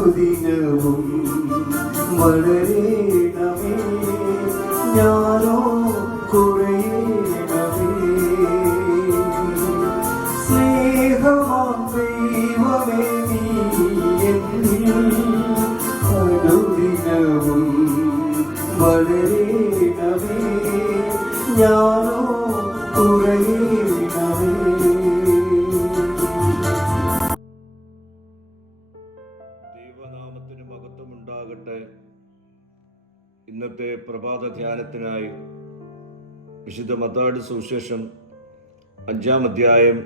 അനുദിനവും വളരണമേ, ഞാനോ കുറയണമേ. സ്നേഹമാം ദൈവമേ നീ എന്നിൽ അനുദിനവും വളരണമേ, ഞാനോ കുറയണമേ. ദൈവനാമത്തിന് മഹത്വമുണ്ടാകട്ടെ. ഇന്നത്തെ പ്രഭാത ധ്യാനത്തിനായി വിശുദ്ധ മത്തായിയുടെ സുവിശേഷം 5-ാം അധ്യായം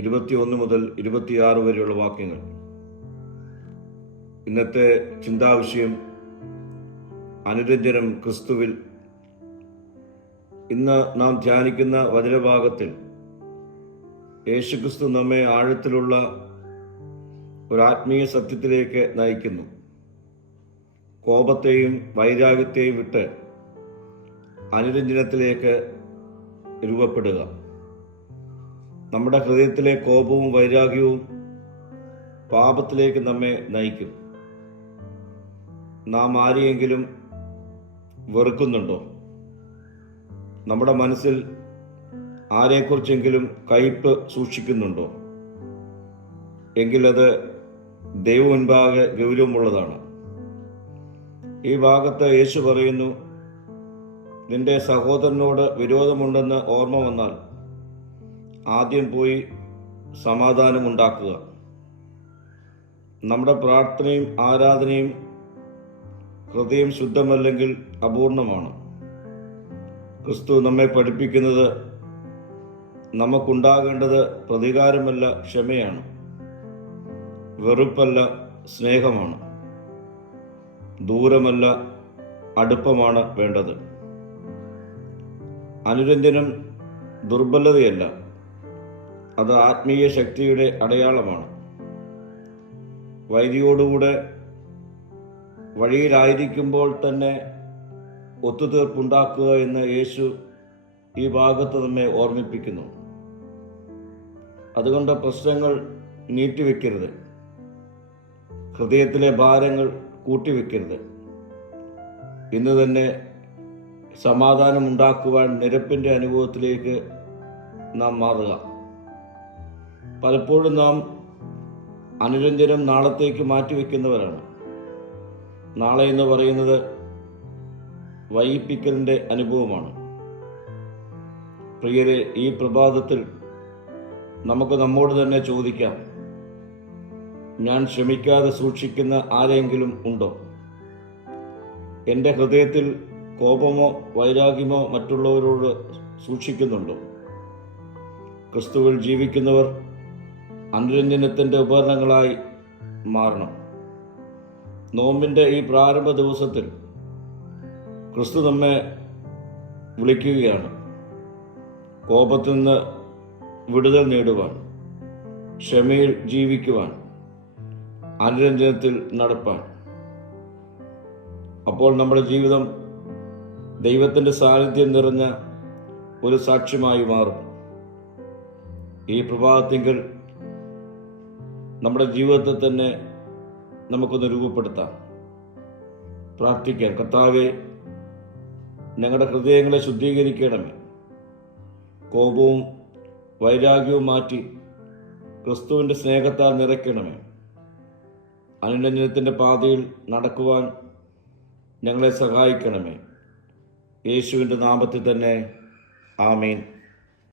21 മുതൽ 26 വരെയുള്ള വാക്യങ്ങൾ. ഇന്നത്തെ ചിന്താവിഷയം അനുരഞ്ജനം ക്രിസ്തുവിൽ. ഇന്ന് നാം ധ്യാനിക്കുന്ന വചനഭാഗത്തിൽ യേശുക്രിസ്തു നമ്മെ ആഴത്തിലുള്ള ഒരു ആത്മീയ സത്യത്തിലേക്ക് നയിക്കുന്നു. കോപത്തെയും വൈരാഗ്യത്തെയും വിട്ട് അനുരഞ്ജനത്തിലേക്ക് രൂപപ്പെടുക. നമ്മുടെ ഹൃദയത്തിലെ കോപവും വൈരാഗ്യവും പാപത്തിലേക്ക് നമ്മെ നയിക്കും. നാം ആരെയെങ്കിലും വെറുക്കുന്നുണ്ടോ? നമ്മുടെ മനസ്സിൽ ആരെക്കുറിച്ചെങ്കിലും കയ്പ് സൂക്ഷിക്കുന്നുണ്ടോ? എങ്കിലത് ദൈവം മുൻപാകെ ഗൗരവമുള്ളതാണ്. ഈ ഭാഗത്ത് യേശു പറയുന്നു, നിന്റെ സഹോദരനോട് വിരോധമുണ്ടെന്ന് ഓർമ്മ വന്നാൽ ആദ്യം പോയി സമാധാനമുണ്ടാക്കുക. നമ്മുടെ പ്രാർത്ഥനയും ആരാധനയും ഹൃദയം ശുദ്ധമല്ലെങ്കിൽ അപൂർണമാണ്. ക്രിസ്തു നമ്മെ പഠിപ്പിക്കുന്നത് നമുക്കുണ്ടാകേണ്ടത് പ്രതികാരമല്ല, ക്ഷമയാണ്. വെറുപ്പല്ല, സ്നേഹമാണ്. ദൂരമല്ല, അടുപ്പമാണ് വേണ്ടത്. അനുരഞ്ജനം ദുർബലതയല്ല, അത് ആത്മീയ ശക്തിയുടെ അടയാളമാണ്. വൈരിയോടുകൂടെ വഴിയിലായിരിക്കുമ്പോൾ തന്നെ ഒത്തുതീർപ്പുണ്ടാക്കുക എന്ന് യേശു ഈ ഭാഗത്ത് നമ്മെ ഓർമ്മിപ്പിക്കുന്നു. അതുകൊണ്ട് പ്രശ്നങ്ങൾ നീട്ടിവെക്കരുത്, ഹൃദയത്തിലെ ഭാരങ്ങൾ കൂട്ടിവെക്കരുത്. ഇന്ന് തന്നെ സമാധാനം ഉണ്ടാക്കുവാൻ നിരപ്പിൻ്റെ അനുഭവത്തിലേക്ക് നാം മാറുക. പലപ്പോഴും നാം അനുരഞ്ജനം നാളത്തേക്ക് മാറ്റിവെക്കുന്നവരാണ്. നാളെ എന്ന് പറയുന്നത് വൈകിപ്പിക്കലിൻ്റെ അനുഭവമാണ്. പ്രിയരെ, ഈ പ്രഭാതത്തിൽ നമുക്ക് നമ്മോട് തന്നെ ചോദിക്കാം, ഞാൻ ക്ഷമിക്കാതെ സൂക്ഷിക്കുന്ന ആരെങ്കിലും ഉണ്ടോ? എൻ്റെ ഹൃദയത്തിൽ കോപമോ വൈരാഗ്യമോ മറ്റുള്ളവരോട് സൂക്ഷിക്കുന്നുണ്ടോ? ക്രിസ്തുവിൽ ജീവിക്കുന്നവർ അനുരഞ്ജനത്തിൻ്റെ ഉപകരണങ്ങളായി മാറണം. നോമ്പിൻ്റെ ഈ പ്രാരംഭ ദിവസത്തിൽ ക്രിസ്തു നമ്മെ വിളിക്കുകയാണ്, കോപത്തിൽ നിന്ന് വിടുതൽ നേടുവാൻ, ക്ഷമയിൽ ജീവിക്കുവാൻ, അനുരഞ്ജനത്തിൽ നടപ്പാൻ. അപ്പോൾ നമ്മുടെ ജീവിതം ദൈവത്തിൻ്റെ സാന്നിധ്യം നിറഞ്ഞ ഒരു സാക്ഷ്യമായി മാറും. ഈ പ്രഭാതത്തിങ്കൽ നമ്മുടെ ജീവിതത്തെ തന്നെ നമുക്കൊന്ന് രൂപപ്പെടുത്താം. പ്രാർത്ഥിക്കാം. കർത്താവേ, ഞങ്ങളുടെ ഹൃദയങ്ങളെ ശുദ്ധീകരിക്കണമേ. കോപവും വൈരാഗ്യവും മാറ്റി ക്രിസ്തുവിൻ്റെ സ്നേഹത്താൽ നിറയ്ക്കണമേ. അനുരഞ്ജനത്തിൻ്റെ പാതയിൽ നടക്കുവാൻ ഞങ്ങളെ സഹായിക്കണമേ. യേശുവിൻ്റെ നാമത്തിൽ തന്നെ, ആമേൻ.